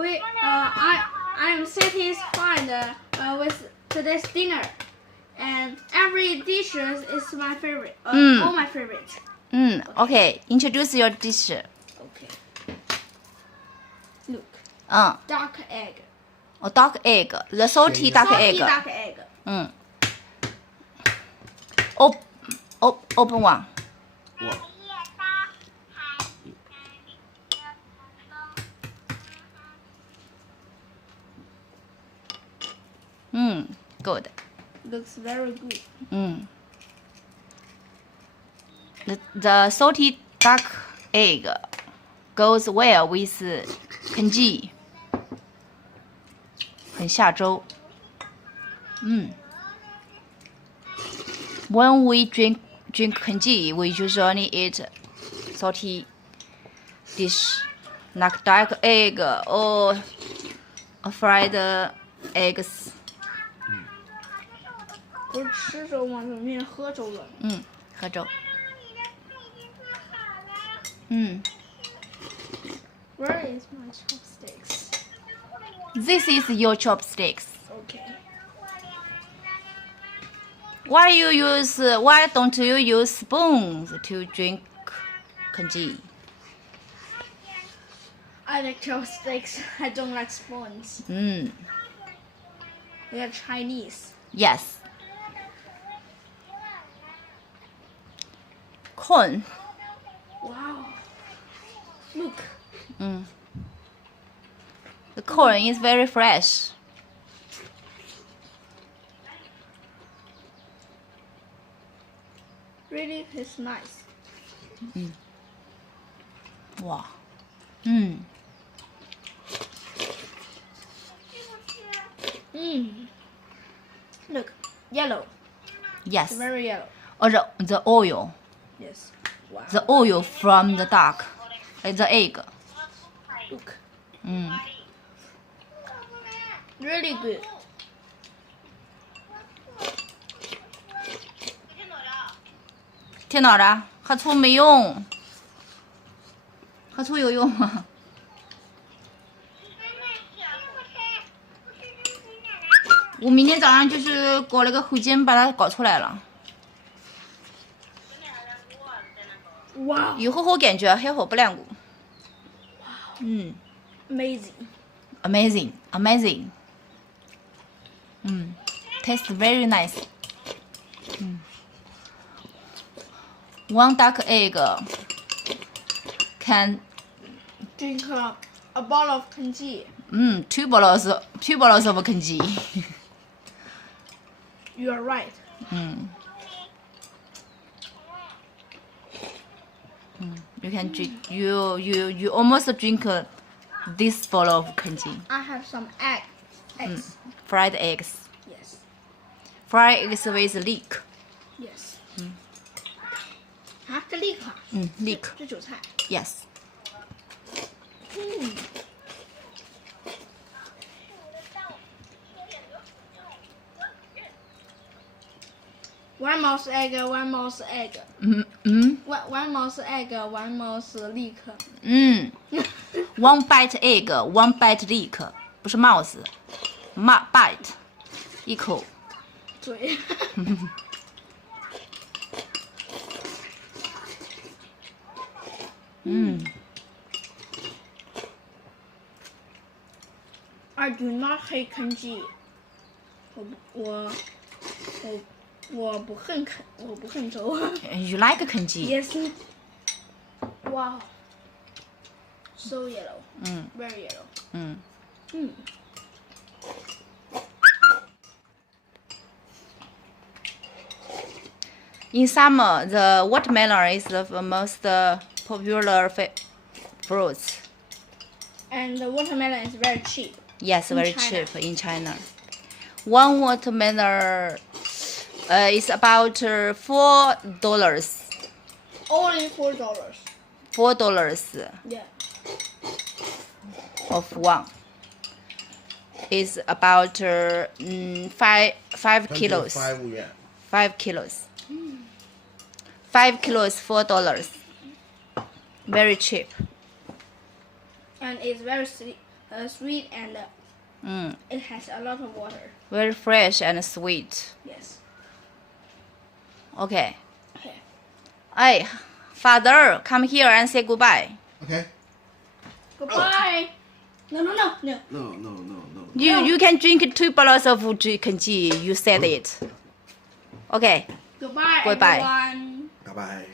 I'm satisfied with today's dinner, and every dish is my favorite. All my favorite. Okay. Introduce your dish. Okay. Look. 嗯 Duck egg. Duck egg. The salty duck Salty egg. duck egg. Open one. Wow. Good. Looks very good. The salty duck egg goes well with congee. 很下粥。When we drink congee, we usually eat salty dish like duck egg or fried eggs. 不是吃粥吗？怎么变成喝粥了？喝粥。Where is my chopsticks? This is your chopsticks. Okay. Why don't you use spoons to drink congee? I like chopsticks. I don't like spoons. They are Chinese. Yes. Corn. Wow. Look. The corn is very fresh. Really tastes nice. Wow. Look, yellow. Yes. It's very yellow. Or the oil. Yes. Wow. The oil from the duck. The egg. Look. Really good. 听到了？喝醋没用。喝醋有用吗？我明天早上就是搞了个后劲，把它搞出来了。 Wow. 有好好感觉，还好不烂过。Amazing. Amazing. Tastes very nice. One duck egg can Drink a bottle of congee. 2 bottles of congee. You are right. You can drink. You almost drink this bottle of congee. I have some eggs. Fried eggs. Yes. Fried eggs with leek. Yes. 啊，这立刻。leek. 这韭菜。 Yes. One mouse egg, one mouse egg. One mouse egg, one mouse leek. One bite egg, one bite leek. 不是 mouse, bite. 一口。嘴。I do not hate congee. 我不恨粥。You like congee? Yes. Wow. So yellow. Very yellow. In summer, the watermelon is the most popular fruit. And the watermelon is very cheap. Yes, In very China. cheap in China. One watermelon is about $4. Only $4. $4 Yeah. of one is about 5 kilos. 5元。 5 kilos. 5 kilos, $4. Very cheap. And it's very sweet and 嗯 it has a lot of water. ，very fresh and sweet. Yes. OK， Okay. 哎，Father, come here and say goodbye. Okay. Goodbye. No. No. You can drink 2 bottles of Kenji. You said it. OK. Goodbye, Goodbye. everyone. Bye bye.